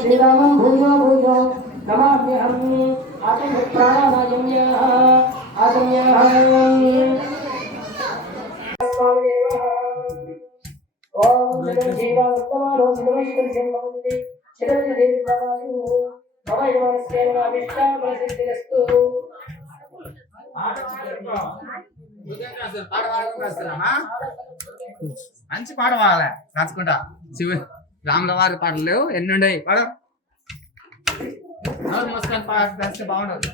श्रीरामं भूयो भूयो नमाम्यहम् आत्मप्राणानायम्याः आत्म्याः ओम जीवावत्तमानो निगमश्कर्यं भवन्ति चिरञ्जीवि भवयुमस्येवाभिष्टामसिद्धिरस्तु మంచి పాట పాడాలి రాసుకుంటా శివ రాముల వారి పాటలు లేవు ఎన్ని ఉన్నాయి పాడ నమస్కారం పాట రాస్తే బాగుండదు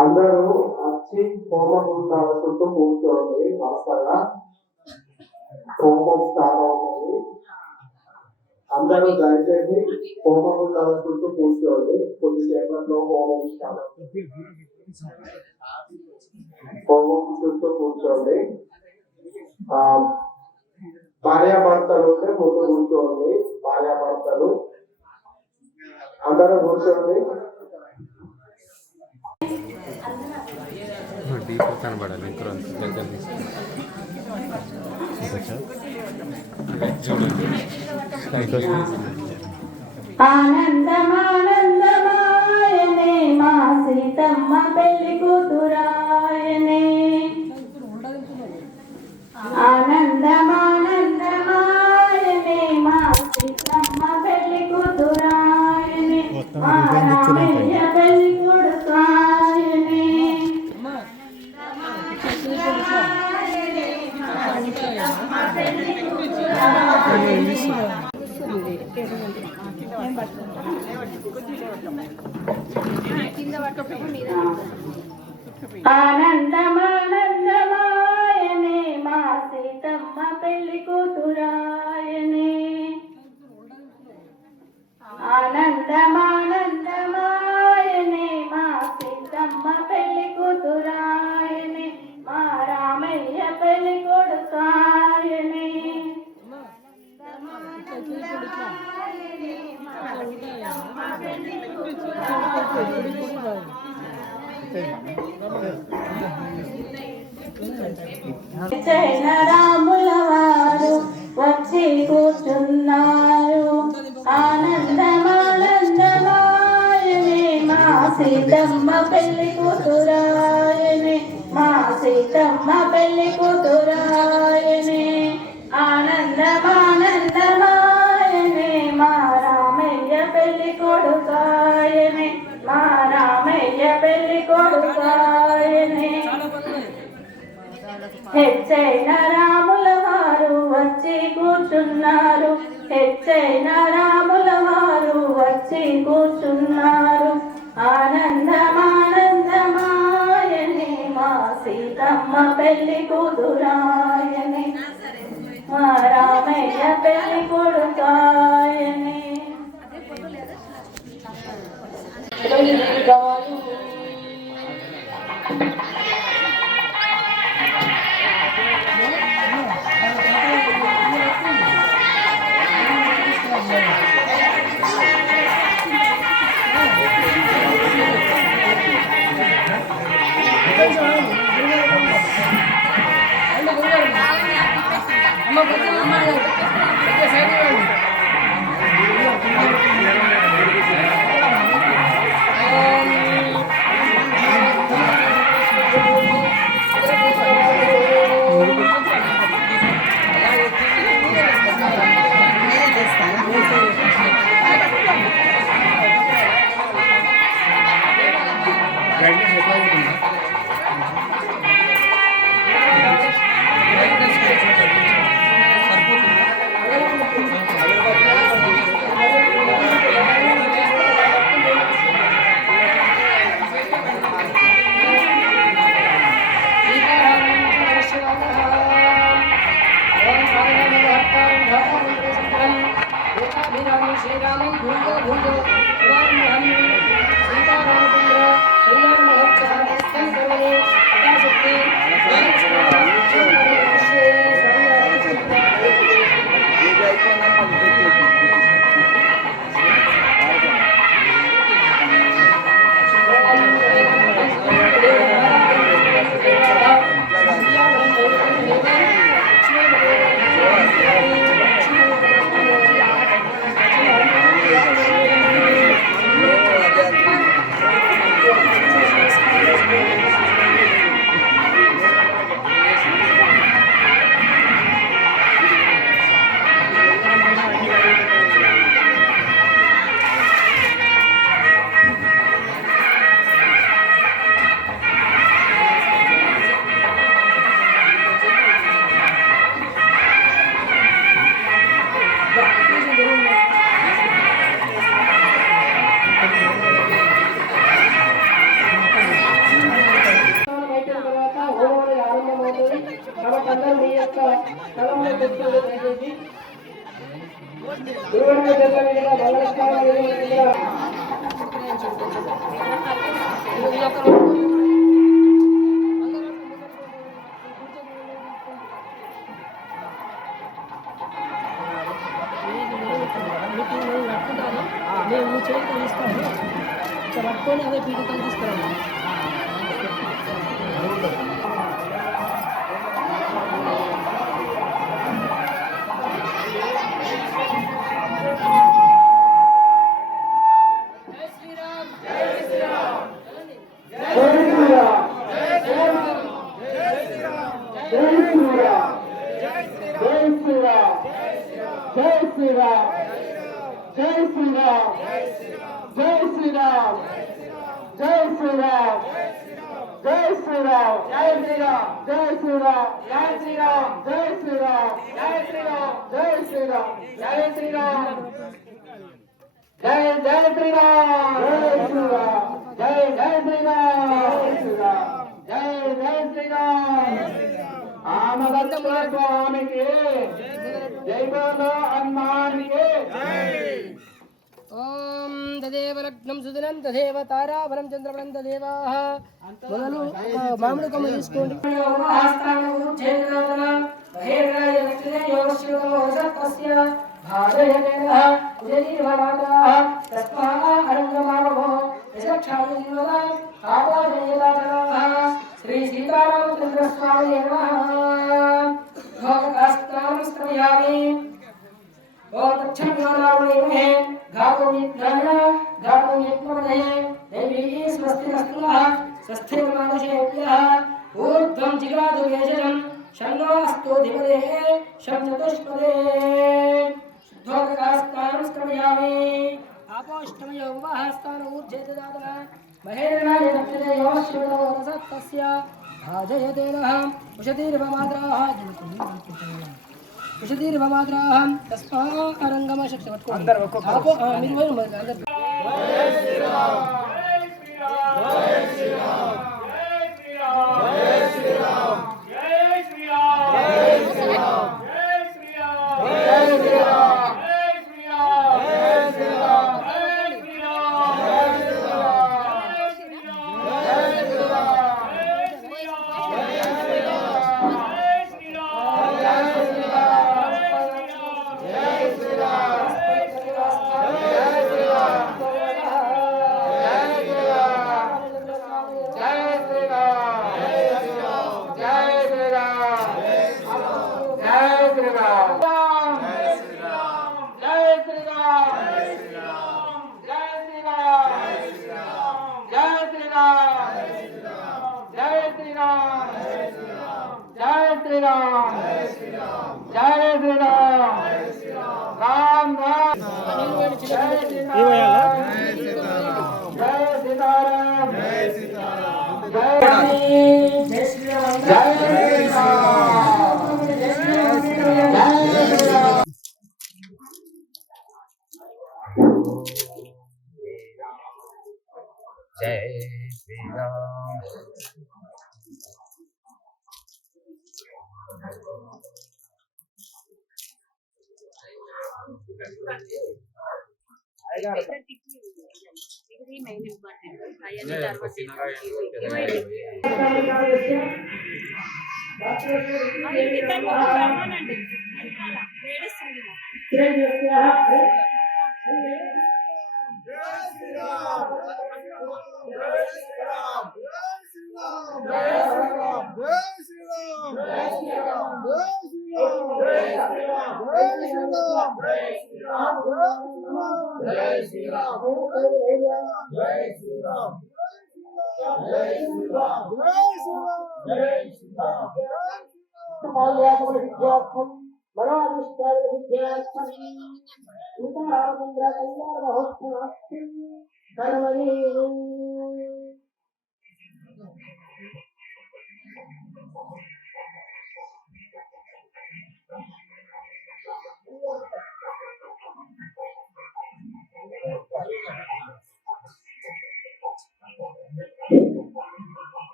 అందరూ వచ్చి హోమగుండాల చుట్టూ కూర్చోండి. వరుసగా హోమం స్టార్ట్ అవుతుంది. అందరూ దయచేసి హోమగుండాల చుట్టూ కూర్చోండి. కొద్దిసేపట్లో హోమం స్టార్ట్ అవుతుంది. హోమం చుట్టూ కూర్చోండి. భార్యాభర్తలు ఉంటే ముందు కూర్చోండి. భార్యాభర్తలు అందరూ కూర్చోండి. డీప్ కనబడాలి ఆనందమానందమాయనే మా సీతమ్మ పెళ్లి కూతురాయనే ఆనందమానందమాయనే మా సీతమ్మ పెళ్లి కూతురాయనే మా రామయ్య పెళ్లి కొడుకాయనే ఆనందమానందమాయనే మా సీతమ్మ పెళ్లి కూతురాయనే ఆనందమానందమాయనే మా సీతమ్మ పెళ్లి కూతురాయనే మా రామయ్య పెళ్లి కొడుకాయనే రాముల వారు వచ్చి కూర్చున్నారు. పెళ్లి కూతురాయనే మా సీతమ్మ పెళ్లి కూతురాయనే ఆనందమానందమాయనే మా రామయ్య పెళ్లి కొడుకాయనే మా రామయ్య పెళ్లి కొడుకాయనే హెచ్చైన రాముల వారు వచ్చి కూర్చున్నారు హెచ్చైన రాముల వారు వచ్చి కూర్చున్నారు ఆనందమానందమాయనే మా సీతమ్మ పెళ్లి కూతురాయనే మా రామయ్య పెళ్లి కొడుకాయనే శ్రీరామం భూజో భూజో సీతారామచంద్ర కళ్యాణ మహోత్సవం కర్మణి యథాశక్తి నేను చేతి ఇస్తాను పట్టుకొని అదే పీడితో తీసుకురాను ఓం తదేవ లగ్నం సుదినం తదేవ తారాబలం చంద్రబలం తదేవాః మొదలు మామిడి కొమ్మ తీసుకోండి శ్రీ సీతారామచంద్ర స్వామి घातु देवी स्वस्ति नस्तुः स्वस्थिर्मानुषेभ्यः ऊर्ध्वं जिगातु वेशजं शन्नो अस्तु धिपदे शं चतुष्पदे शुद्धोदकास्तानं स्क्रमयामि आपोष्टमयो उपवाहस्तानं ऊर्जे ददातः महेरणाय नक्षते योश्वरो रसत्तस्य भाजयते नः उषतीर्वमात्राः उषतीर्वमात्राः तस्मारङ्गमशक्तिवत्को आपो मिर्वयं मर्गादर जय श्री राम।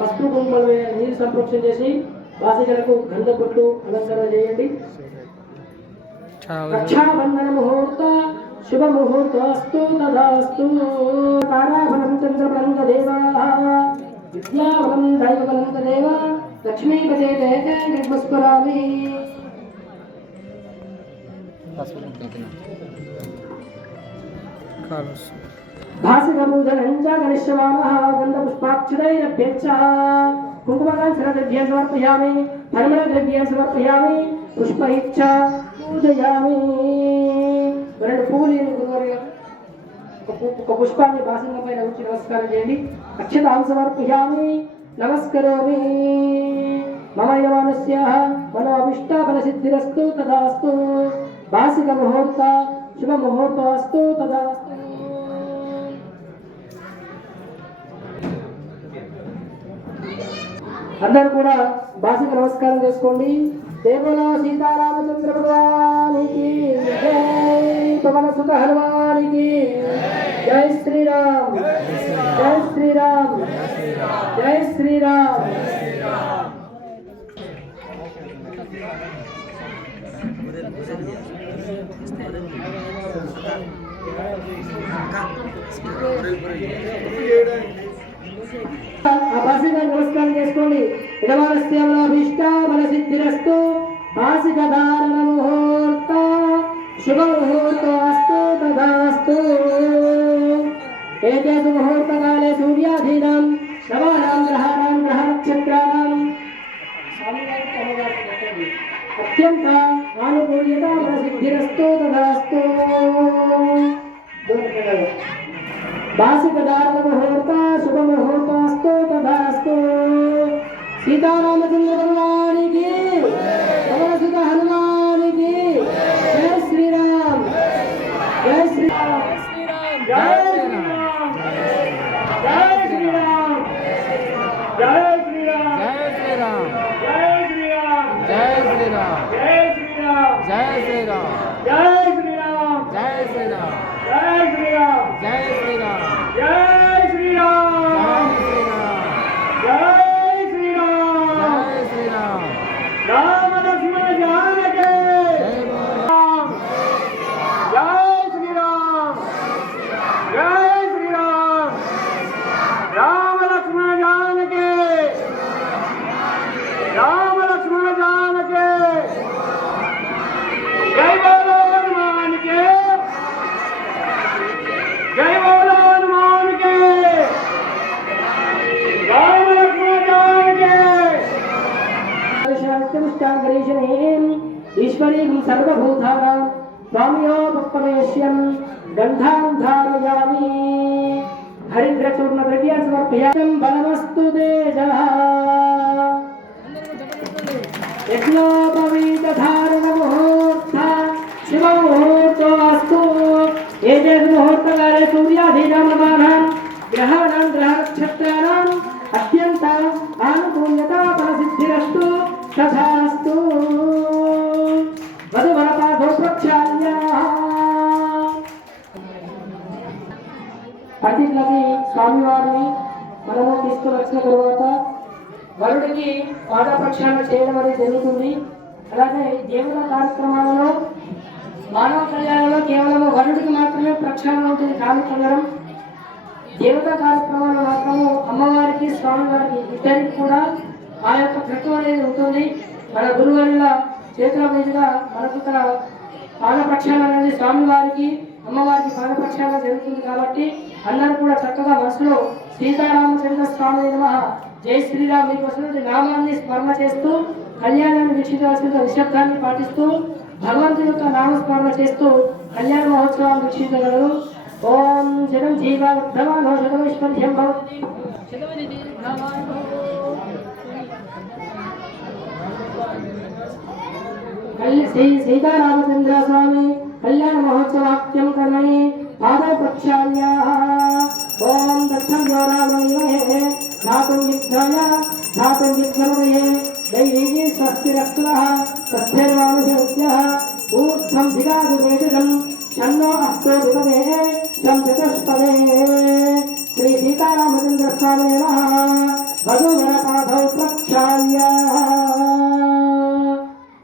పసుపు కుంకుమల నీరు సంప్రోక్షణ చేసి వాసికలకు గంధ బొట్లు అలంకరణ చేయండి. రక్షాబంధన ముహూర్త శుభ ముహూర్తస్తు తదాస్తు. తారాఫలం చంద్రబలం తదేవా విద్యాబలం దైవబలం తదేవ లక్ష్మీపదే నిర్మస్మరామి. भासिकभूषणञ्च करिष्यमाणः गन्धपुष्पाक्षदैरभ्यश्च कुङ्कुमकाञ्चनद्रव्यं समर्पयामि परिमलद्रव्यं समर्पयामि पुष्पैश्च पूजयामि. రెండు పువ్వులు ఒక పుష్పాన్ని బాసింగపై ఉంచి నమస్కారం చేయండి. అక్షతాం సమర్పయామి నమస్కరోమి. మమ యమానస్య మనో అభిష్టాఫలసిద్ధిరస్తు తదాస్తు. వాసిక ముహూర్త శుభ ముహూర్తస్తు తదాస్తు. అందరూ కూడా బాసిక నమస్కారం చేసుకోండి. దేవలో సీతారామచంద్ర భగవానికి జై, పవన సుత హనుమానికి జై శ్రీరామ్, జై శ్రీరామ్, జై శ్రీరామ్. నమస్కారం చేసుకోండి. ఇడమనస్యమనోభీష్ట బలసిద్ధిరస్తు. వాసిక ధారణ ముహూర్త శుభ ముహూర్తస్తు తదాస్తు. एतेषु मुहूर्तकाले सूर्याधीनां नवानां ग्रहाणां ग्रहनक्षत्राणां अत्यंत आनुकूल्यता प्रसिद्धिरस्तु तदास्तु भासिकदार्ग मुहूर्त शुभ मुहूर्तास्तु तदास्तु सीतारामचंद्र भगवान की पवन हनुमान की जय श्री राम जय श्री राम जय श्री राम जय श्री राम जय श्री राम जय श्री राम जय श्री राम जय श्री राम जय श्री राम जय श्री राम जय श्री राम जय श्री राम जय श्री राम जय श्री राम जय श्री राम जय श्री राम राम लक्ष्मण जानकी राम जय श्री राम जय श्री राम राम लक्ष्मण जानकी राम लक्ष्मण जानकी जय बोलो हनुमान के जय बोलो हनुमान के राम लक्ष्मण जानकी ईश्वरीं सर्वभूतानां स्वामियो पप्रवेश्यं गन्धां धारयामि हरिद्रचूर्णद्रव्य समर्पयामि बलमस्तु तेजः यज्ञोपवीतधारण मुहूर्त शिव मुहूर्तोऽस्तु एतेषु मुहूर्तकाले सूर्याधीनां नवानां ग्रहाणां ग्रहनक्षत्राणाम् अत्यन्त आनुकूल्यता फलसिद्धिरस्तु तथास्तु वधुवरपादौ प्रक्षाल्य అతిథులకి స్వామివారిని మనము తీసుకుని వచ్చిన తర్వాత వరుడికి పాద ప్రక్షాళన చేయడం అనేది జరుగుతుంది. అలాగే దేవుల కార్యక్రమాలలో మానవ కళ్యాణంలో కేవలం వరుడికి మాత్రమే ప్రక్షాళన ఉంటుంది కార్యక్రమం. దేవతా కార్యక్రమాలు మాత్రము అమ్మవారికి స్వామివారికి ఇద్దరికి కూడా ఆ యొక్క క్రతువు అనేది ఉంటుంది. మన గురువుల చేతుల మీదుగా మనకు ఇక్కడ పాద ప్రక్షాళన అనేది స్వామివారికి అమ్మవారికి పాద ప్రక్షాళన జరుగుతుంది. కాబట్టి అందరూ కూడా చక్కగా మనసులో సీతారామచంద్ర స్వామి నమః జై శ్రీరామ్ మీకు వస్తున్న నామాన్ని స్మరణ చేస్తూ కళ్యాణాన్ని వీక్షించవలసిన నిశ్శబ్దాన్ని పాటిస్తూ భగవంతుని యొక్క నామస్మరణ చేస్తూ కళ్యాణ మహోత్సవాన్ని వీక్షించగలరు. ఓం చిరంజీవ వర్ధమానో శతమైశ్వర్యం భవతి శ్రీ సీతారామచంద్ర స్వామి కళ్యాణ మహోత్సవాఖ్యం కర్మణి పాద ప్రక్షాళ్య ఓం దక్షం యోరామయే ధాతుం విఘ్నాయ ధాతుం విఘ్నమయే దైవీ స్వస్తిరస్తునః స్వస్థైర్వానుషేభ్యః ఊర్ధ్వం ధిగాదువేదం షన్నో అస్తో విపదే శం చతుష్పదే శ్రీ సీతారామచంద్ర స్వామి నమః వధూవరపాదౌ ప్రక్షాళ్య.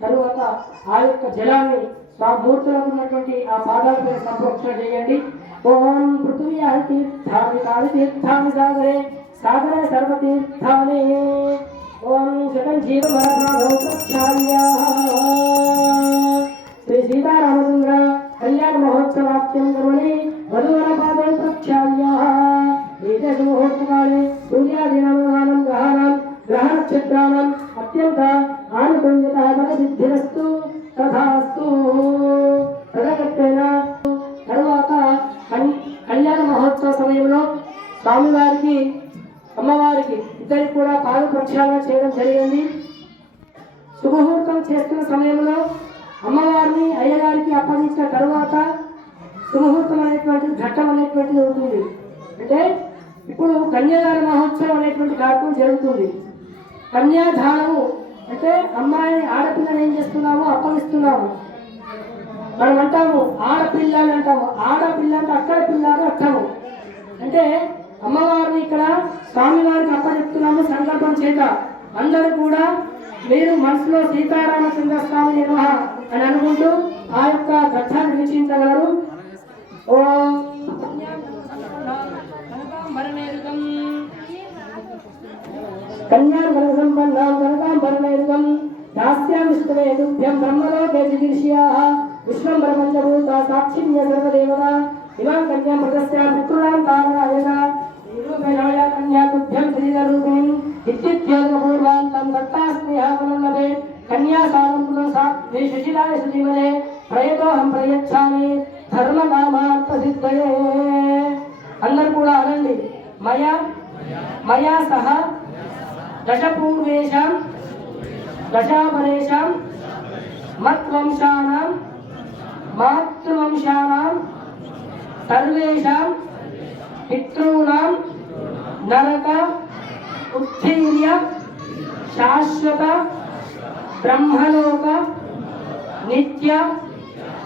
తరువాత ఆ యొక్క జలాన్ని స్వామూర్తులకు ఉన్నటువంటి ఆ పాదాలపై సంప్రోక్షణ చేయండి. ఓం పృథివీ తీర్థాని కాళి తీర్థాని సాగరే సాగరే సర్వతీర్థాని ఓం చిరంజీవ వరపాదౌ ప్రక్షాళ్య. శ్రీ సీతారామచంద్ర కళ్యాణ మహోత్సవాఖ్యం కర్మణి వధూవరపాదౌ ప్రక్షాళ్య. ఏతేషు ముహూర్తకాలే సూర్యాదీనాం గ్రహాణాం గ్రహనక్షత్రాణం అత్యంత ఆనుకూల్యతా ఫలసిద్ధిరస్తు తథాస్తు. తదకర్తేన తరువాత కళ్యాణ మహోత్సవ సమయంలో స్వామివారికి అమ్మవారికి ఇద్దరికి కూడా పాద ప్రక్షాళన చేయడం జరిగింది. శుభముహూర్తం చేస్తున్న సమయంలో అమ్మవారిని అయ్యగారికి అప్పగించిన తరువాత శుభముహూర్తం అనేటువంటిది ఘట్టం అనేటువంటిది ఉంటుంది. అంటే ఇప్పుడు కన్యాదాన మహోత్సవం అనేటువంటి కార్యక్రమం జరుగుతుంది. కన్యాదానము అంటే అమ్మాయిని ఆడపిల్లని ఏం చేస్తున్నాము అప్పగిస్తున్నాము. మనం అంటాము ఆడపిల్ల అని అంటాము. ఆడపిల్ల అంటే అక్కడ పిల్ల అని అర్థము. అంటే అమ్మవారిని ఇక్కడ స్వామివారికి అప్పచెప్తున్నాము సంకల్పం చేత. అందరూ కూడా మీరు మనసులో సీతారామచంద్ర స్వామి నమః అని అనుకుంటూ ఆ యొక్క ఘట్టాన్ని వీక్షించగలరు. ఓం కన్యాగణసంపన్నాం కనకాంబరనైర్గం దాస్యామిష్టవేదుభ్యం బ్రహ్మలోకే జిగీర్ష్యాః విశ్వంబర పంచభూత సాక్షిణ్య సర్వదేవత इमां कन्यां प्रदस्या पुत्राणां तारणायः श्रीरूपेणाय कन्याकुभ्यं श्रीरूपिणीम् इत्युक्त्योगपूर्वान्तं दत्तास्नेहावलम्बे कन्यासारं पुनः सुशीलाय सुजीवने प्रयतोऽहं प्रयच्छामि धर्मकामार्थसिद्धये అందరూ కూడా అనండి మయా సహ దశపూర్వేషాం దశాపరేషాం మత్వంశానాం మాతృవంశానాం సర్వేషాం పితॄణాం నరక ఉత్తీర్య శాశ్వత బ్రహ్మలోక నిత్య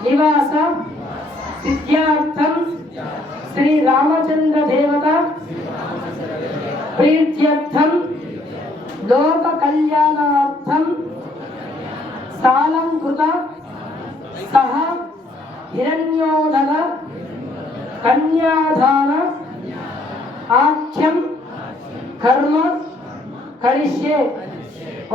నివాస సిద్ధ్యార్థం श्री रामचंद्र देवता प्रीत्यर्थम लोक कल्याणार्थम सालंकृत सह हिरण्योदक कन्यादान आख्यम कर्म करिष्ये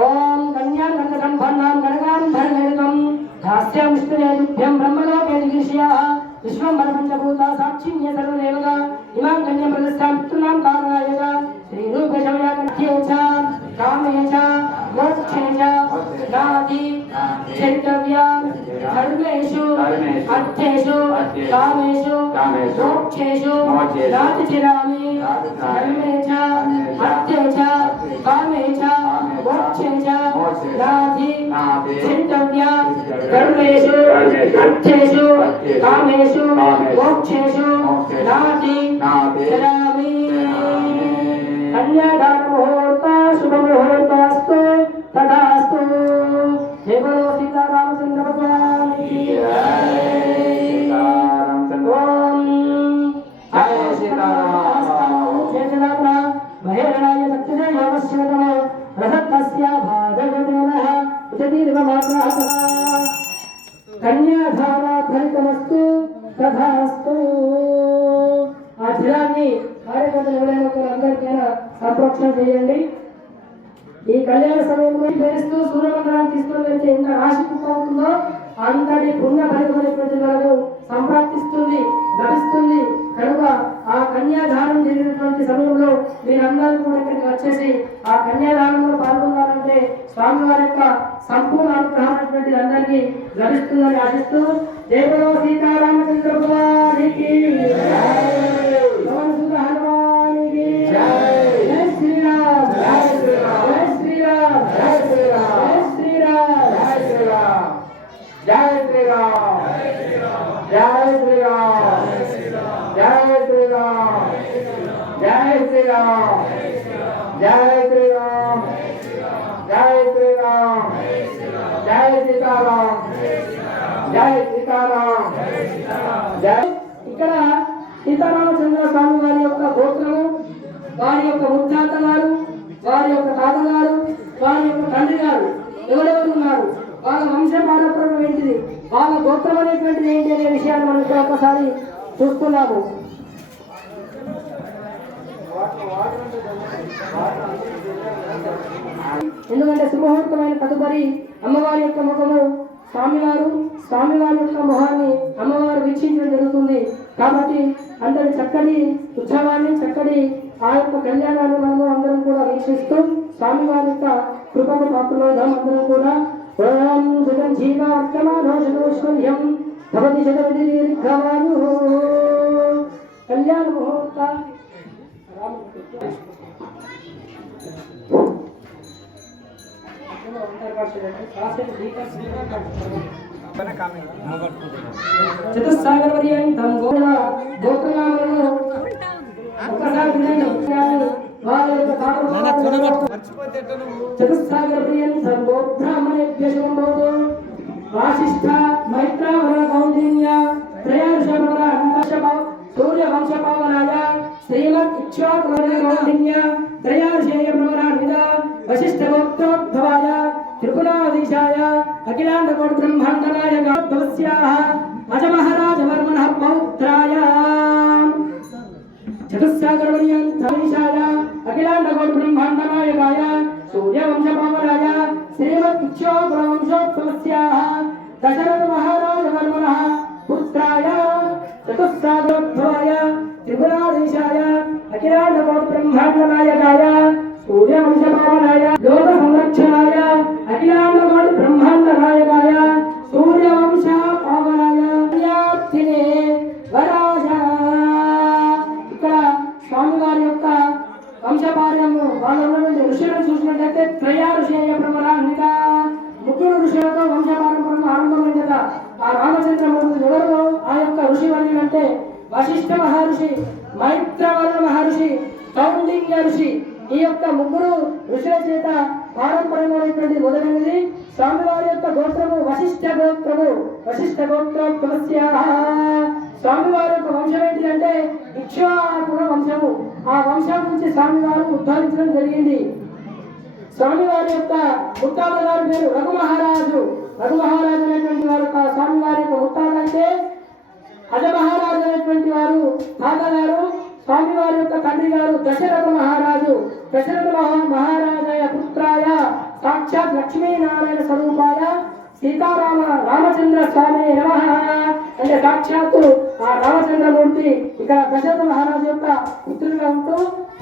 ओम कन्या गणगणं गणगान्धर्वं धास्यामिष्टदेभ्यं ब्रह्मलोके जिगीषयाः विश्वंभर पंचभूता साक्षिण्य सर्वदेवता इमां कन्यां प्रदस्यां पितॄणां तारणायः श्रीरूपशमया कन्ये च कामे च मोक्षे च नादि चरितव्या धर्मेषु अर्थेषु कामेषु मोक्षेषु नातिचिरामि धर्मे च अर्थे च कामे च मोक्षे च नादि चरितव्या धर्मेषु अर्थेषु कामेषु मोक्षेषु नाति चरामि कन्यादान मुहूर्त शुभ मुहूर्तस्तु तथास्तु जय बोलो सीता रामचंद्र भगवान की जय। ओम जय सीताराम जय जनार्दन महेरणाय सत्यते योगस्यतमो रसत्तस्या भागवतेनः उदतीर्वमात्रः कन्यादान फलितमस्तु तथास्तु ఆ జిల్లాని కార్యకర్తలు ఎవరైనా ఒకరు అందరికైనా సంరక్షణ చేయండి ఈ కళ్యాణ సమయంలో పేరుస్తూ సూర్యమండలాన్ని తీసుకుని వెళ్తే ఎంత రాశి అవుతుందో అంతటి పుణ్య ఫలితమైనటువంటి వరకు సంప్రాప్తిస్తుంది లభిస్తుంది కనుక ఆ కన్యాదానం జరిగినటువంటి సమయంలో మీరందరూ కూడా ఇక్కడికి వచ్చేసి ఆ కన్యాదానంలో పాల్గొనాలంటే స్వామివారి యొక్క సంపూర్ణ అనుగ్రహం అనేటువంటిది అందరికీ లభిస్తుందని ఆశిస్తూ జై బోలో సీతారామచంద్ర భగవానికి హనుమానికి జై శ్రీరామ్ జై శ్రీరామ్ జై శ్రీరామ్ జై శ్రీరామ్ జై శ్రీరామ్ జై శ్రీరామ్ జై శ్రీరామ్ జై శ్రీరామ్ జై శ్రీరామ్ జై శ్రీరామ్ జై సీతారాం జై సీతారాం జై ఇక్కడ సీతారామచంద్ర స్వామి వారి యొక్క గోత్రము వారి యొక్క ముత్తాత గారు వారి యొక్క తాతగారు వారి యొక్క తండ్రి గారు ఎవరెవరు ఉన్నారు వాళ్ళ వంశ పారంపర్యం ఏంటిది వాళ్ళ గోత్రం అనేటువంటిది ఏంటి అనే విషయాన్ని మనం ఇక్కడ ఒకసారి చూస్తున్నాము. ఎందుకంటే సుముహూర్తమైన తదుపరి అమ్మవారి యొక్క ముఖము స్వామివారి యొక్క మొహాన్ని అమ్మవారు వీక్షించడం జరుగుతుంది. కాబట్టి అంతటి చక్కటి ఉత్సవాన్ని చక్కటి ఆ యొక్క కళ్యాణాన్ని మనము అందరం కూడా వీక్షిస్తూ స్వామివారి యొక్క కృపకు పాత్రలవుదాం. అందరం కూడా ఓం జగన్ జీవార్కమానోషం భవతి శతవిధి దీర్ఘవాయు కళ్యాణ ముహూర్త చతుస్సాగర పర్యంతం గోత్రనామలను ఒక్కసారి వినండి. వారి యొక్క చతుస్సాగర పర్యంతం గోబ్రాహ్మణేభ్య శుభం భవతు. వాసిష్ఠ మైత్రావర కౌండిన్య త్రయోదశవర అంతశభ సూర్యవంశ పవనాయ శ్రీమద్ ఇక్ష్వాకువర కౌండిన్య త్రయోదశేయ ప్రవరాన్విత వశిష్ఠ గోత్రోద్భవాయ త్రిపురాధీశాయ అఖిలాండ కోటి బ్రహ్మాండనాయ గోత్రస్యాః అజమహారాజవర్మణః పౌత్రాయ చతుస్సాగర పర్యంతాయ అఖిలాండ కోటి బ్రహ్మాండనాయకాయ సూర్యవంశ పవనాయ శ్రీమద్ ఇక్ష్వాకువంశోత్సవస్యాః దశరథ మహారాజవర్మణః పుత్రాయ చతుస్సాగోద్భవాయ త్రిపురాధీశాయ అఖిలాండకోటి బ్రహ్మాండ నాయకాయ సూర్యవంశపావనాయ లోక సంరక్షణాయ అఖిలాండకోటి బ్రహ్మాండ నాయకాయ సూర్యవంశ పావనాయ యాత్తినే వరాజ. ఇక్కడ స్వామివారి యొక్క వంశపార్యము వాళ్ళు ఉన్నటువంటి ఋషులను చూసినట్లయితే త్రయాఋషేయ ప్రమరాన్విత ముగ్గురు ఋషులతో వంశపారంపరం ఆరంభమైంది కదా. ఆ రామచంద్రమూర్తి ఎవరు ఆ యొక్క ఋషి వర్ణి అంటే వశిష్ఠ మహర్షి, మైత్రవర్ణ మహర్షి, కౌండిన్య ఋషి. ఈ యొక్క ముగ్గురు ఋషుల చేత పారంపర్యమైనటువంటి మొదలైనది స్వామివారి యొక్క గోత్రము వశిష్ఠ గోత్రము. వశిష్ఠ గోత్రోత్పత్స్య స్వామివారి యొక్క వంశం ఏంటి అంటే ఇక్ష్వాకుల వంశము. ఆ వంశం నుంచి స్వామివారు ఉద్భవించడం జరిగింది. స్వామివారి యొక్క ముత్తాత గారి పేరు రఘు మహారాజు. రఘు మహారాజు అనేటువంటి వారు స్వామివారి యొక్క ముత్తాత అయితే అజ మహారాజు అనేటువంటి వారు తాతగారు. స్వామివారి యొక్క తండ్రి గారు దశరథ మహారాజు. దశరథ మహారాజాయ పుత్రాయ సాక్షాత్ లక్ష్మీనారాయణ స్వరూపాయ సీతారామ రామచంద్ర స్వామి నమః అంటే సాక్షాత్తు ఆ రామచంద్రమూర్తి ఇక్కడ దశరథ మహారాజు యొక్క పుత్రులుగా ఉంటూ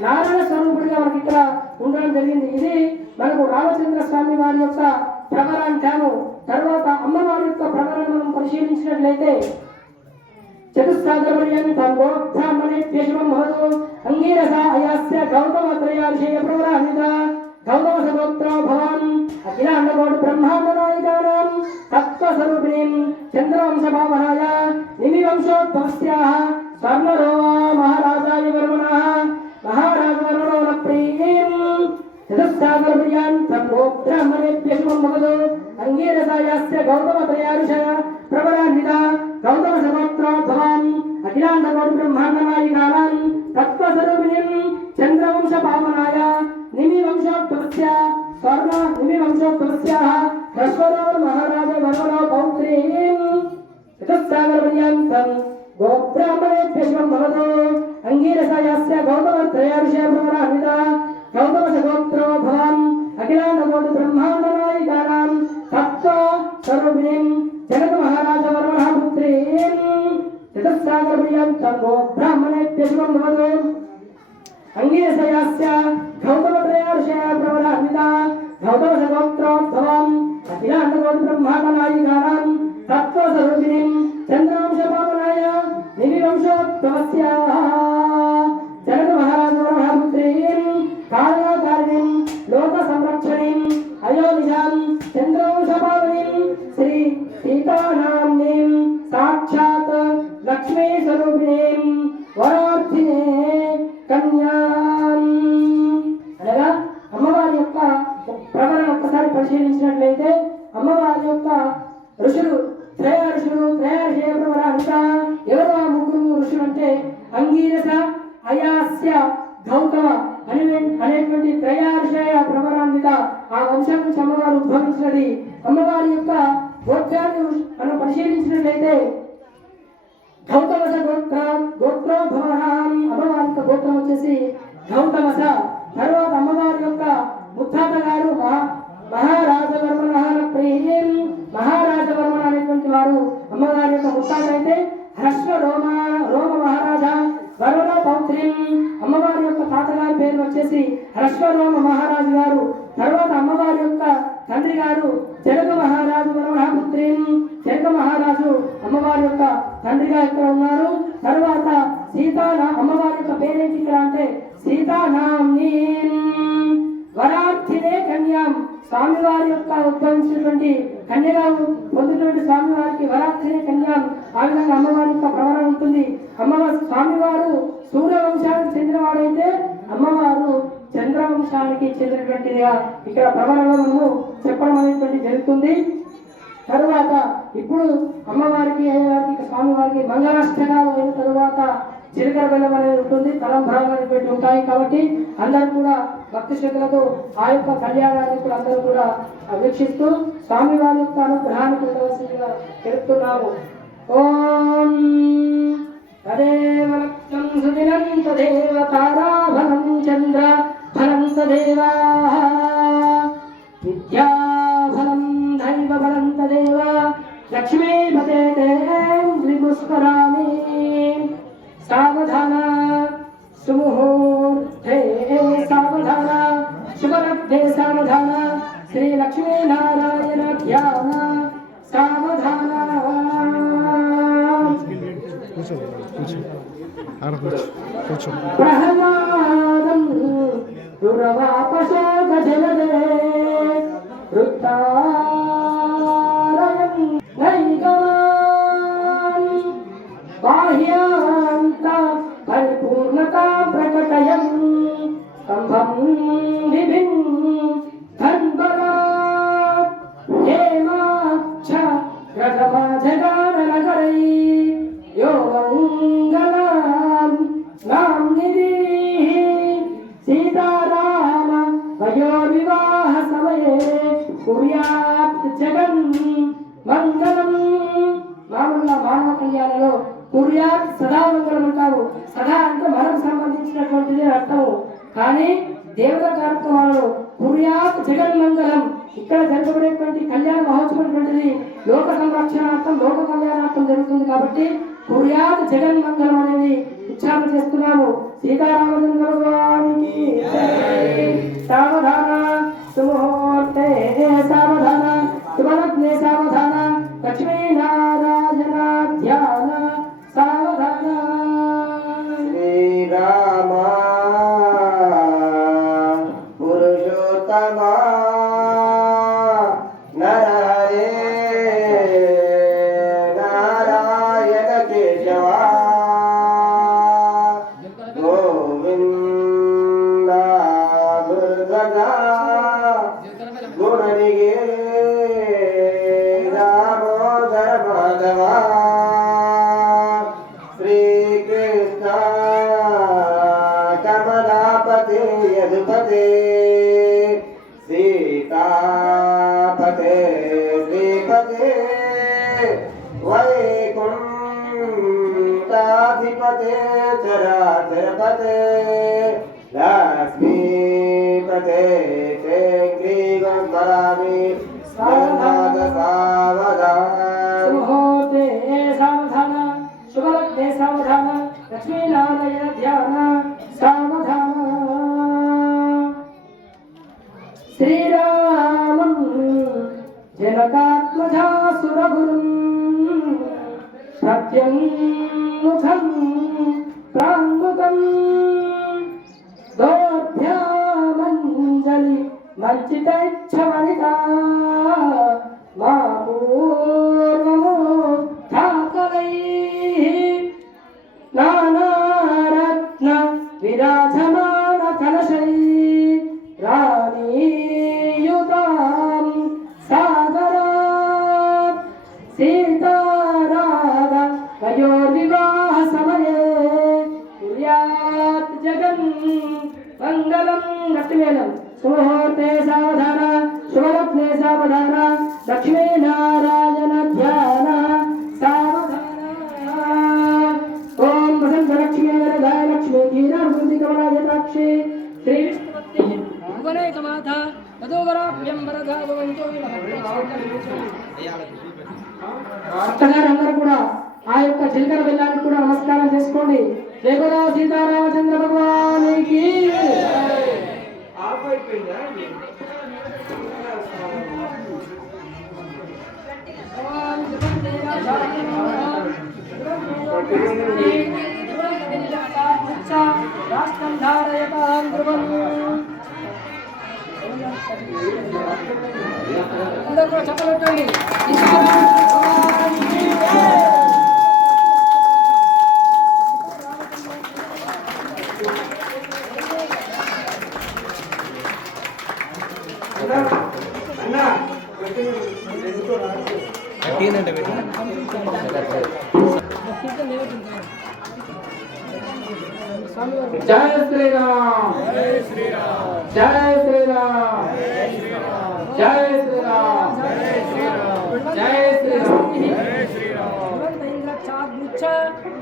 నారాయణ స్వరూపుడిగా మనకి ఇక్కడ ఉండడం జరిగింది. ఇది మనకు రామచంద్ర స్వామి వారి యొక్క ప్రవరాంటాము. తర్వాత అమ్మవారి యొక్క ప్రవరణ మనం పరిశీలించినట్లయితే చతుస్సాగరపర్యంతం గోబ్రాహ్మణేభ్యశుభం భవతు అంగీరస అయాస్య గౌతమ త్రయార్షేయ ప్రవరాన్విత గౌతమ సగోత్రో భవాన్ అఖిలాండకోటి బ్రహ్మాండ నాయికానాం తత్వస్వరూపిణీం చంద్రవంశభావనాయ నిమివంశోద్భవస్యాః స్వర్ణరోమా మహారాజాయ వర్మణః మహారాజవర్మణో ప్రీం చతుస్సాగరపర్యంతం గోబ్రాహ్మణేభ్యశుభం భవతు అంగీరసాయాస్య గౌతమ త్రయార్షేయ ప్రవరాన్విత గౌతమ సగోత్రో భవాన్ అఖిలాండకోటి బ్రహ్మాండ నాయికానాం తత్వస్వరూపిణీం చంద్రవంశ పావనాయ నిమివంశోద్భవస్య స్వర్ణ నిమివంశోద్భవస్యాః హ్రస్వరోమ మహారాజ వర్మణో పౌత్రీం చతుస్సాగరపర్యంతం గోబ్రాహ్మణేభ్యశుభం భవతు అంగీరసాయాస్య గౌతమ త్రయార్షేయ ప్రవరాన్విత గౌతమ సగోత్రో భవాన్ అఖిలాండకోటి బ్రహ్మాండ నాయికానాం తత్వస్వరూపిణీం జనక మహారాజ వర్మణః పుత్రీం చతుస్సాగరపర్యంతం గోబ్రాహ్మణేభ్యశుభం భవతు అంగీరసాయాస్య గౌతమ త్రయార్షేయ ప్రవరాన్విత గౌతమ సగోత్రోద్భవం అఖిలాండకోటి బ్రహ్మాండ నాయికానాం తత్వస్వరూపిణీం చంద్రవంశ పావనాయ నిమివంశోద్భవస్యాః జనక మహారాజ వర్మణః పుత్రీం కాళకారిణీం లోక సంరక్షణీం అయోనిజాం చంద్రవంశ పావనీం శ్రీ సీతానామ్నీం సాక్షాత్ లక్ష్మీ స్వరూపిణీం వరార్థినే కన్యాం. అనగా అమ్మవారి యొక్క ప్రవరణ ఒక్కసారి పరిశీలించినట్లయితే అమ్మవారి యొక్క ఋషులు త్రయార్షేయ ప్రవరాన్విత. ఎవరు ఆ ముగ్గురు ఋషులు అంటే అంగీరస అయాస్య గౌతమ అనేటువంటి త్రయార్షేయ ప్రవరాన్విత. ఆ వంశం నుంచి అమ్మవారు ఉద్భవించినది. అమ్మవారి యొక్క గోత్రాన్ని మనం పరిశీలించినట్లయితే గౌతమస గోత్రోద్భవనాం అమ్మవారి యొక్క గోత్రం వచ్చేసి గౌతమస. తర్వాత అమ్మవారి యొక్క ముత్తాత గారు మహారాజవర్మణ ప్రీం. మహారాజవర్మణ అనేటువంటి వారు అమ్మవారి యొక్క ముత్తాత అయితే హ్రస్వరోమ మహారాజా వర్మణ పౌత్రీం. అమ్మవారి యొక్క తాతగారి పేరు వచ్చేసి హ్రస్వరోమ మహారాజు గారు. తర్వాత అమ్మవారి యొక్క తండ్రి గారు జనక మహారాజు వర్మణ పుత్రీం. జనక మహారాజు అమ్మవారి యొక్క తండ్రిగా ఇక్కడ ఉన్నారు. తర్వాత అమ్మవారి యొక్క పేరేంటి ఇక్కడ అంటే సీతానామ్నీం వరార్థినే కన్యాం. స్వామివారి యొక్క ఉద్భవించినటువంటి కన్యగా పొందినటువంటి స్వామివారికి వరార్థినే కన్యాం. ఆ విధంగా అమ్మవారి యొక్క ప్రవరణ ఉంటుంది. స్వామివారు సూర్యవంశానికి చెందినవాడైతే అమ్మవారు చంద్రవంశానికి చెందినటువంటిదిగా ఇక్కడ ప్రవరణము చెప్పడం అనేటువంటి జరుగుతుంది. తరువాత ఇప్పుడు అమ్మవారికి అయ్యవారికి స్వామివారికి మంగళాష్టకాలు అయిన తరువాత చిలకర బెల్లం అనేది ఉంటుంది, తలంభరాలు అనేటువంటి ఉంటాయి. కాబట్టి అందరూ కూడా భక్తి శ్రద్ధలతో ఆ యొక్క కళ్యాణాన్ని కూడా అందరూ కూడా వీక్షిస్తూ స్వామివారి యొక్క అనుగ్రహాన్ని పొందవలసిందిగా తెలుపుతున్నాము. ఓం తదేవ లక్ష్యం సుదినం తదేవ తారాఫలం చంద్ర ఫలం తదేవ విద్యాఫలం దైవ ఫలం తదేవ లక్ష్మీపతే పుష్కరామి. ప్రహ్లాదం దురవాపశోకజలదే వృత్తారయం నైకమాన్ బాహ్యాంత పరిపూర్ణతా ప్రకటయం స్తంభం విభిన్ ధన్వరాట్ హేమాక్ష రథమాజగాననగరై యో మంగళం నామ్నిధి సీతారామ వయోర్వివాహ సమయే కుర్యాత్ జగన్ మంగళం. మామూలుగా మానవ కళ్యాణంలో కుర్యాత్ సదా మంగళం అంటారు. సదా అంటే మనకు సంబంధించినటువంటిది అర్థము. కానీ దేవత కార్యక్రమాలలో కుర్యాత్ జగన్ మంగళం ఇక్కడ జరగబడేటువంటి కళ్యాణ మహోత్సవం లోక సంరక్షణార్థం లోక కళ్యాణార్థం జరుగుతుంది కాబట్టి కుర్యాత్ జగన్ మంగళం అనేది ఉచ్చారణ చేస్తున్నాము. సీతారామచంద్ర భగవానికి సావధాన సుముహూర్తే సావధాన శుభలగ్నే సావధాన లక్ష్మీనారాయణ ధ్యాన సావధాన. శ్రీరామ పురుషోత్తమ నరహరే నారాయణ కేశవ గోవింద దుర్గగా గుణనిగే దామోదర మాధవ శ్రీకృష్ణ కమలాపతే యదుపతే సీతాపతే శ్రీపతే వైకుంఠాధిపతే చరాచరపతే లక్ష్మీపతే శేంగ్రీగంబరామి సావధాన సావధాన. ముహూర్తే సావధాన శుభలగ్నే సావధాన లక్ష్మీనారాయణ ధ్యాన సావధాన. శ్రీరామం జనకాత్మజాసురగురుం ప్రత్యంముఖం ప్రాంగుకం దోర్భ్యామంజలి మంచితైచ్ఛవనితా మా పూర్వము ఠాకరైః నానారత్న విరాజమాన కలశైః రాణీయుతాం సాగరాత్ సీతారామ వయోర్వివాహ సమయే కుర్యాత్ జగన్ మంగళం. గట్టివేలం సుముహూర్తే సావధాన శుభలగ్నే సావధాన లక్ష్మీనారాయణ ధ్యాన సావధాన. ఓం వసంత లక్ష్మీ వరదాయ లక్ష్మీ ధీరావృద్ధి కమలాయతాక్షి శ్రీ విష్ణువత్తి భువనైకమాత వధూవరాభ్యం వరదా భవంతో. అత్తగారందరూ కూడా ఆ యొక్క చిలకల బెల్లానికి కూడా నమస్కారం చేసుకోండి. జయ బోలో సీతారామచంద్ర భగవానికి. రాష్ట్రం ధారయతాం ధ్రువం. అందరూ కూడా చెప్పండి. జయ శ్రీరామ్ జయ శ్రీరామ్ జయ శ్రీరామ్ జయ శ్రీరామ్ జయ శ్రీరామ్.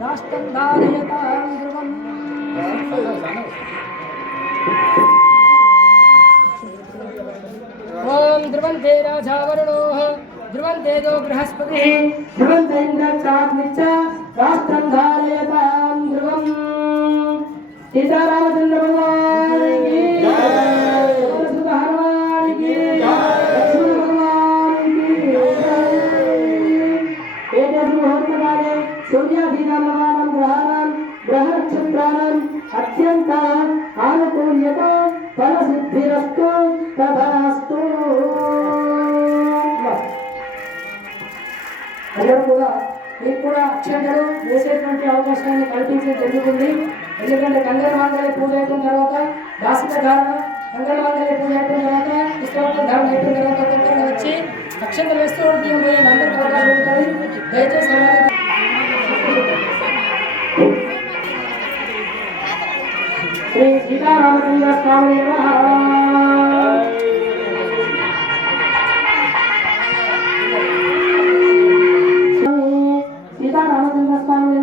రాష్ట్రం ధారయతాం ధ్రువం. ఓం ధ్రువంతే రాజా వరుణో ధ్రువంతే దో బృహస్పతి ధ్రువంతే ఇంద్రచాగ్నిచ్చ రాష్ట్రం ధారయతాం ధ్రువం. సీతారామచంద్ర భగవానికి భగవానికి లక్ష్మణ భగవానికి. ముహూర్తకాలే సూర్యాధీనాం గ్రహాణం గ్రహ నక్షత్రాణం అత్యంత ఆనుకూల్యత ఫలసిద్ధిరస్తు తథాస్తు. అందరూ కూడా మీకు కూడా అక్షంతలు వేసేటువంటి అవకాశాన్ని కల్పించడం జరుగుతుంది. ఎందుకంటే కంగళమాంగళ్య పూజ అయిపోయిన తర్వాత దాసిక ధారణ, కంగళమాంగళ్య పూజ అయిపోయిన తర్వాత పుస్తకం ధారణ అయిపోయిన తర్వాత ఒక్కొక్కరు వచ్చి అక్షంతలు వేస్తూ బియ్యం పోయే అందరికీ అవకాశం ఉంటుంది. దయచేసి శ్రీ సీతారామచంద్ర స్వామి సీతారామచంద్ర స్వామి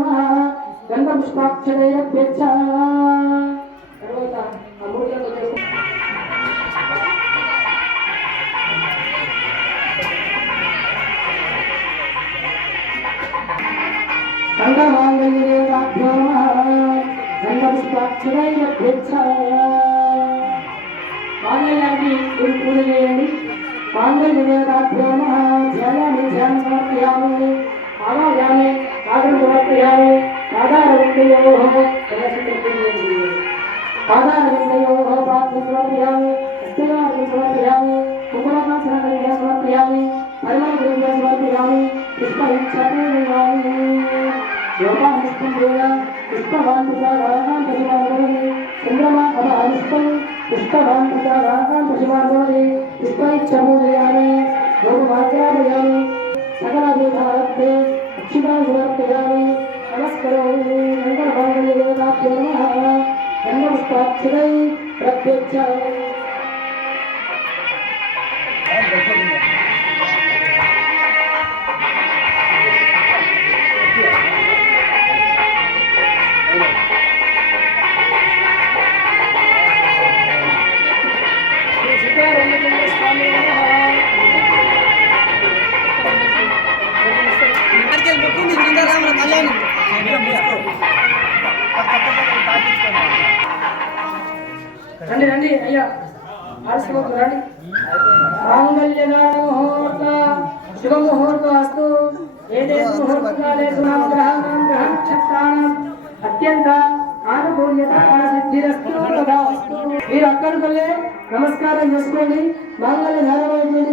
గంధ పుష్పాక్షరేభ్యచ్చ. కంఠమాంగళ్యేభ్యో గంధపుష్పాక్షరైభ్యచ్చ. మాంగళ్యానికి మీరు పూజ చేయండి. మాంగళ్యేభ్యో ధ్యాయామి ధ్యానం సమర్పయామి ఆవాయామి ఆదరం సమర్పయామి ఆధారవిందయోః పాత్రం సమర్పయామి హస్తేవార్గం సమర్పయామి కుంకుమాసనం సమర్పయామి పరిమళ సమర్పయామి పుష్పహించామి యోగానిష్టం పుష్పవాన్ పుష్పవాన్ చంద్రమా అభానిష్టం పుష్పవాన్ పుష్పవాన్ పుష్పైచ్చమూలయామి గౌరవాగ్రామయామి సకలవిధారభ్యే అక్షితాన్ సమర్పయామి నమస్కరోమి మంగళమాంగళ్యేభ్యో నమః గంధపుష్పాక్షరై ప్రత్యక్ష. రండి రండి అయ్యా ఆలస్యమవుతుంది రండి. మాంగళ్యముహూర్త శుభముహూర్త అస్తు. ఏదే ముహూర్తకాలే గ్రహాణం గ్రహ నక్షత్రాణం అత్యంత ఆనుకూల్యత ఫలసిద్ధిరస్తు తథాస్తు. మీరు అక్కడికి వెళ్ళి నమస్కారం చేసుకోండి. మాంగళ్య ధారణ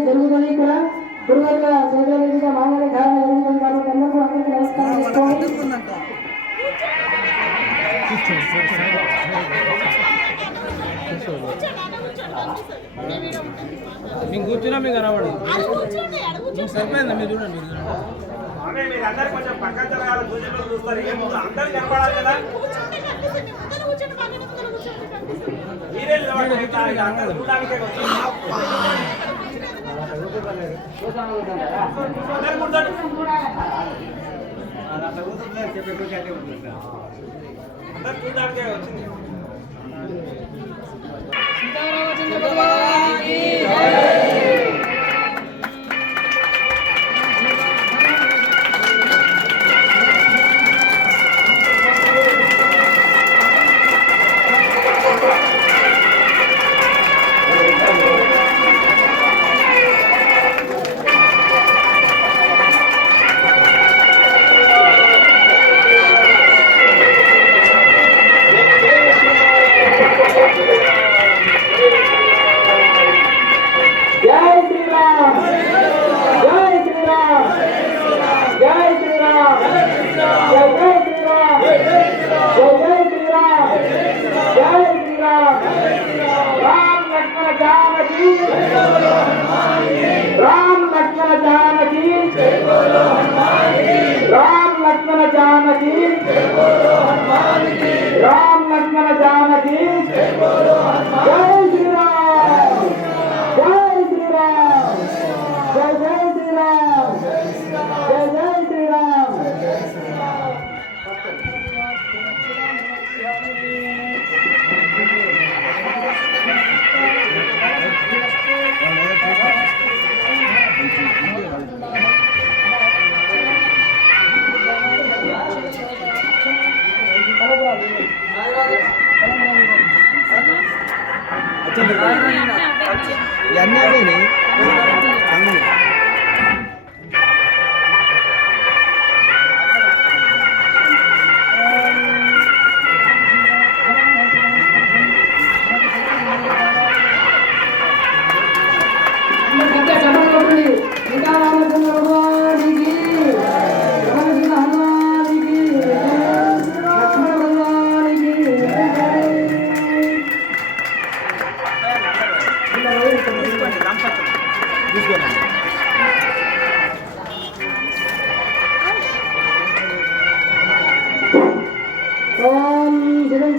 జరుగుతుంది. ఇక్కడ గురువుల చేతుల మీదుగా మాంగళ్య ధారణ జరుగుతుంది కాబట్టి అందరూ కూడా అక్కడికి నమస్కారం చేసుకోండి. మీకు కూర్చున్నా మీకు కనబడదు. సరిపోయిందా? మీరు చూడండి. మీరు అందరు కొంచెం పక్కన జరగాలి. పూజలు చూస్తారు. ఏముందో అందరు కనపడాలి కదా. మీరే అందరూ చూడడానికే అందరు చూడడానికే వచ్చింది.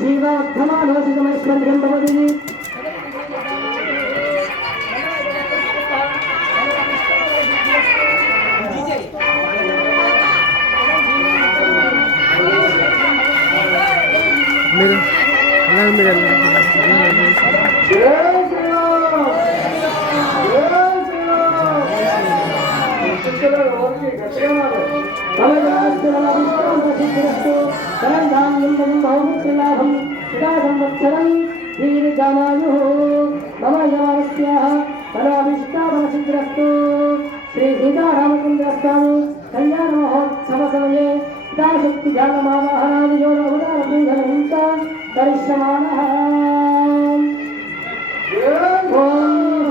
जीवात्मानोषितमैश्वर्यं भवति श्री सीतारामचंद्र स्वामी कल्याण महोत्सव समये शक्ति महाराज करिष्यमाणः ओम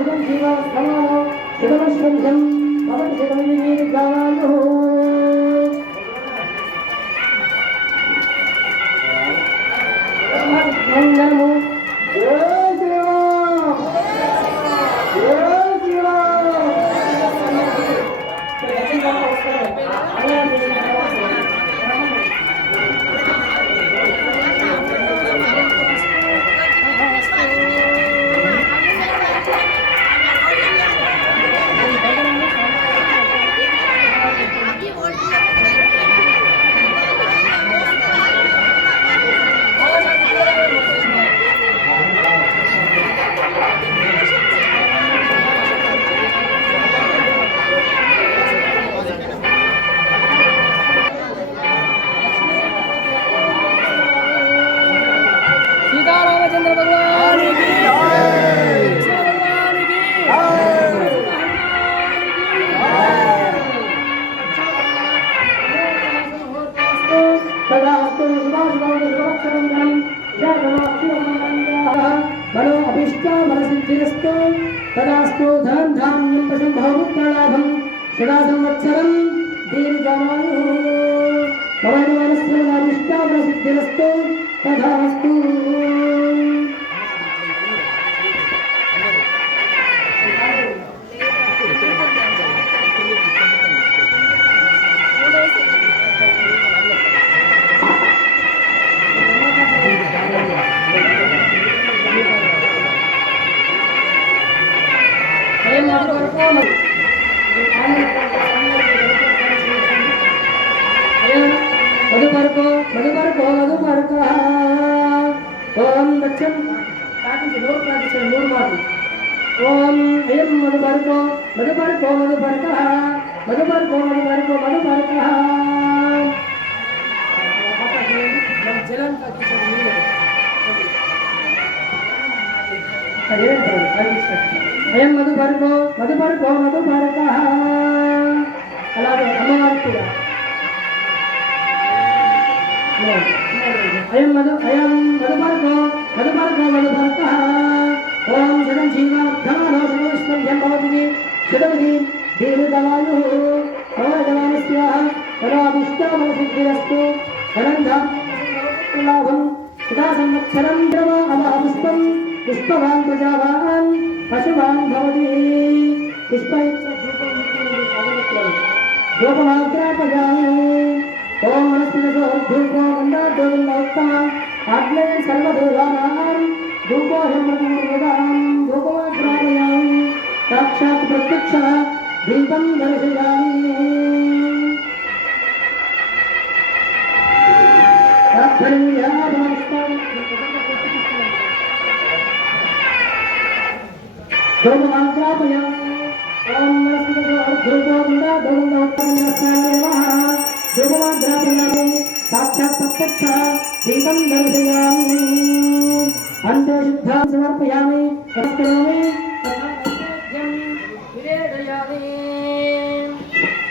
शिवमश्वरिषं भवति शिवमीर्गावायुः मंगलमु सीतारामचंद्र भगवान की बलो अभिष्टा बलसिद्धिरस्तु तदास्तु धनं धान्यं प्रसंभवमुत्तराभं सदा संवत्सरं दीर्घमायुः भवनवनस्य अभिष्टा बलसिद्धिरस्तु तदास्तु मधुपर्को मधुपर्को मधुपर्कः ओम दक्षिण काटिंचे नोर काटिंचे नोर मारु ओम अयं मधुपर्को मधुपर्को मधुपर्कः मधुपर्को मधुपर्को मधुपर्कः जलन काटिंचे नोर अयं मधुपर्को मधुपर्को मधुपर्कः అలాగే అమ్మవారికి కూడా अयं मधुपर्को मधुपर्को मधुपर्कः ओम शतं जीवात्मानो सर्वैश्वर्यं भवति शतमिति दीर्घमायुः भवदमानस्य पराभिष्टामसिद्धिरस्तु अनन्तलाभं सदा संवत्सरं द्रव अमापुष्पं पुष्पवान् प्रजावान् पशुवान् भवति धूपमाग्रापयामि ओम मनस्थितो धूपो गन्धाद्वैतोत्तम आग्नेय सर्वदेवानां धूपो हेमपूर्वदां धूपमाग्रापयामि साक्षात् प्रत्यक्षः दीपं दर्शयामि धूपमाग्रापयामि ओम मनस्थितो धूपो गन्धाद्वैतोत्तम धूपमाग्रापयामि साक्षात् प्रत्यक्षः दीपं दर्शयामि अन्ते शुद्धां समर्पयामि नमस्करोमि तथाद्यं विरेदयामि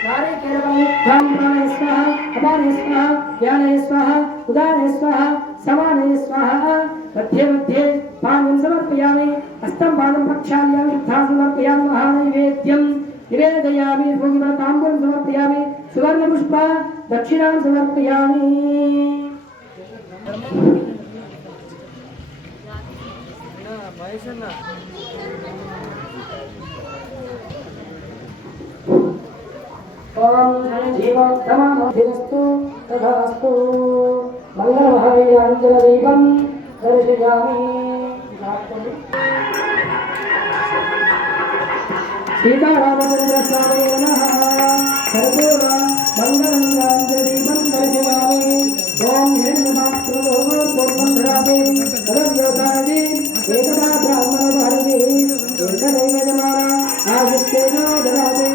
नारिकेलं प्राणे स्वाहा अपाने स्वाहा ज्ञाने स्वाहा उदाने स्वाहा समाने स्वाहा मध्ये मध्ये पानं समर्पयामि हस्तं पानं प्रक्षालयामि शुद्धां समर्पयामि महानैवेद्यं निवेदयामि भोगिवरताम्बूलं समर्पयामि सुवर्णपुष्प दक्षिणां समर्पयामि ओम जीवोत्तमोऽधिरस्तु तथास्तु मंगलमहावीराय మంగళంగాంజనదీపం దర్శయామి. సీతారామచంద్ర స్వామి నమః. కర్పూర మంగళంగాంజనదీపం దర్శయామి. ఓం హిరణ్యపాత్రలో పూర్వంధరామి తదవ్యవసాయి ఏకదా బ్రాహ్మణ భారతి ఏకదైవ జమాన ఆయుష్యేన దదాతి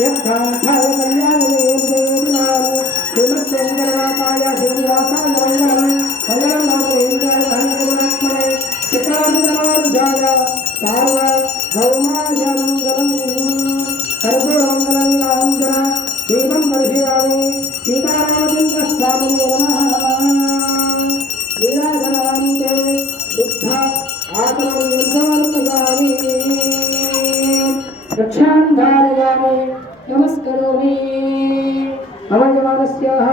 యత్కాంతాయ కళ్యాణమయం దేవనాం శ్రీమద్శంకరనాథాయ శ్రీనివాసాయ మంగళం మంగళం నామేంద్రాయ హనుమత్మనే చిత్రాభినమారుజాయ సార్వభౌమాయ మంగళం. కర్పూరమంగళంగాంజన దీపం దర్శయామి. సీతారామచంద్ర స్వామినే నమః. లీలాగణాంతే దుఃఖ ఆకలం నిర్ధారయామి. రక్షాంధారయామి. నమస్కరోమి. అవయవానస్యాః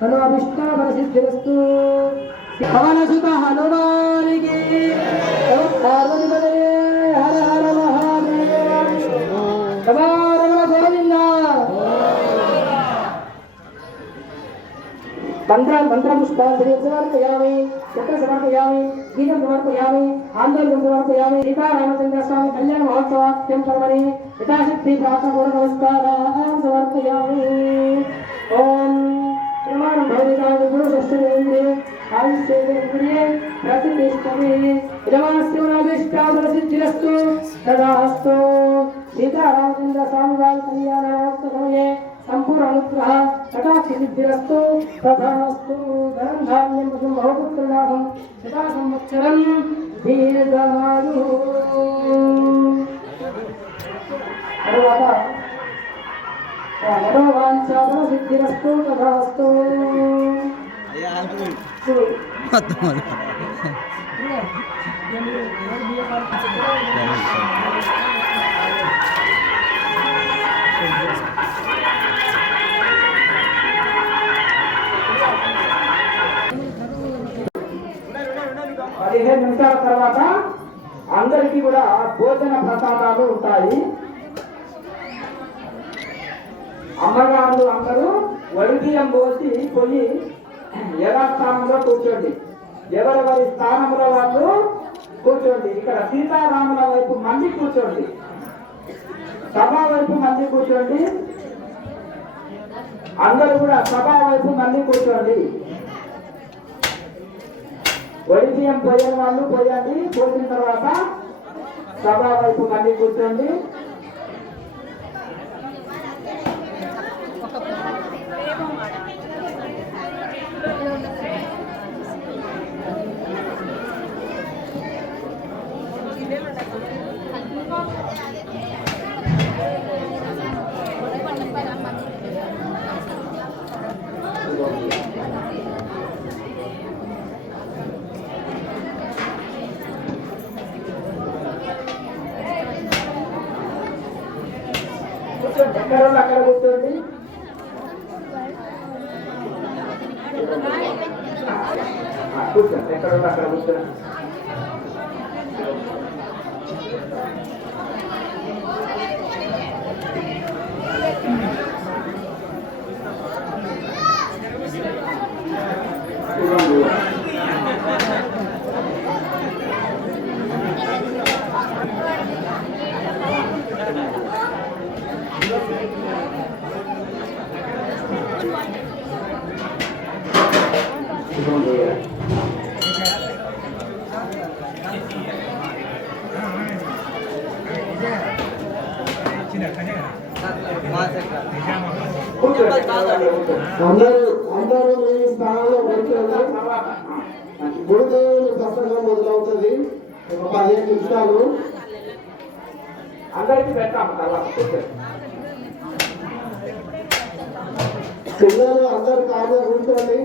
మనోభిష్టావరసిద్ధిరస్తు. పవనసుత హనుమానికి పార్వతీపదే హర హర మహాదేవ. రమారమణ గోవింద. మంత్రపుష్పాంజలి సమర్పయామి. చక్ర సమర్పయామి. గీతం సమర్పయామి. ఆందోళన సమర్పయామి. సీతారామచంద్ర స్వామి కళ్యాణ మహోత్సవాఖ్యం కర్మణి యథాశక్తి ప్రాతపూర్వ నమస్కారాన్ సమర్పయామి. ఓం ప్రమాణం భవతికాని గురు షష్ఠేంద్రే ఆయుష్యేంద్రియే ప్రతిష్ఠతే యజమానస్యమనాభిష్టాఫలసిద్ధిరస్తు తదాస్తు. సీతారామచంద్ర స్వామి వారి కళ్యాణ మహోత్సవే సంపూర్ణ అనుగ్రహ కటాక్షసిద్ధిరస్తు తథాస్తు. ధనం ధాన్యం పశుం బహుపుత్రలాభం శతా సంవత్సరం దీర్ఘమాయు. తరువాత మనోవాంఛాఫలసిద్ధిరస్తు తథాస్తు. పదిహేను నిమిషాల తర్వాత అందరికీ కూడా భోజన ప్రసాదాలు ఉంటాయి. అమ్మగారులు అందరూ వడిబియ్యం పోసి పోయి యథాస్థానంలో కూర్చోండి. ఎవరెవరి స్థానంలో వాళ్ళు కూర్చోండి. ఇక్కడ సీతారాముల వైపు మంది కూర్చోండి. సభా వైపు మంది కూర్చోండి. అందరూ కూడా సభా వైపు మంది కూర్చోండి. వడిబియ్యం పోయిన వాళ్ళు పోయండి. పోసిన తర్వాత సభా వైపు మంది కూర్చోండి. ఎక్కడ అక్కడ కూర్చోండి. కూర్చోండి. ఎక్కడ అక్కడ కూర్చోండి. అందరూ మీ స్థానంలో గురుదేవుని ప్రసంగం మొదలవుతుంది. ఒక 15 నిమిషాలు అందరికీ పెట్టాము. తర్వాత పిల్లలు అందరు కాళ్ళ కూర్చోండి.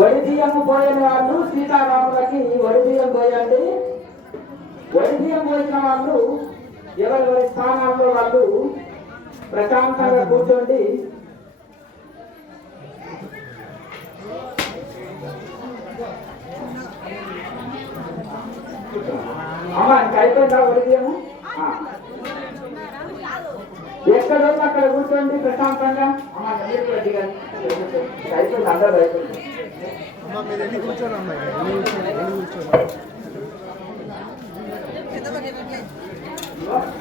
వడిబియ్యం పోయిన వాళ్ళు సీతారాములకి వడిబియ్యం పోయండి. వడిబియ్యం పోయిన వాళ్ళు ఎవరెవరి స్థానాల్లో వాళ్ళు ప్రశాంతంగా కూర్చోండి. అమ్మ ఇంకా అయిపోయిందా వడిబియ్యము? ఎక్కడో అక్కడ కూర్చోండి ప్రశాంతంగా. అమ్మ మీరు కూడా దిగండి. అయిపోయింది, అందరూ అయిపోయింది.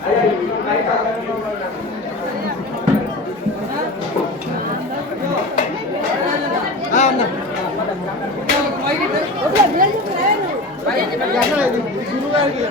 అయ్యా, ఈ మైక్ అక్కడ గురువు గారికి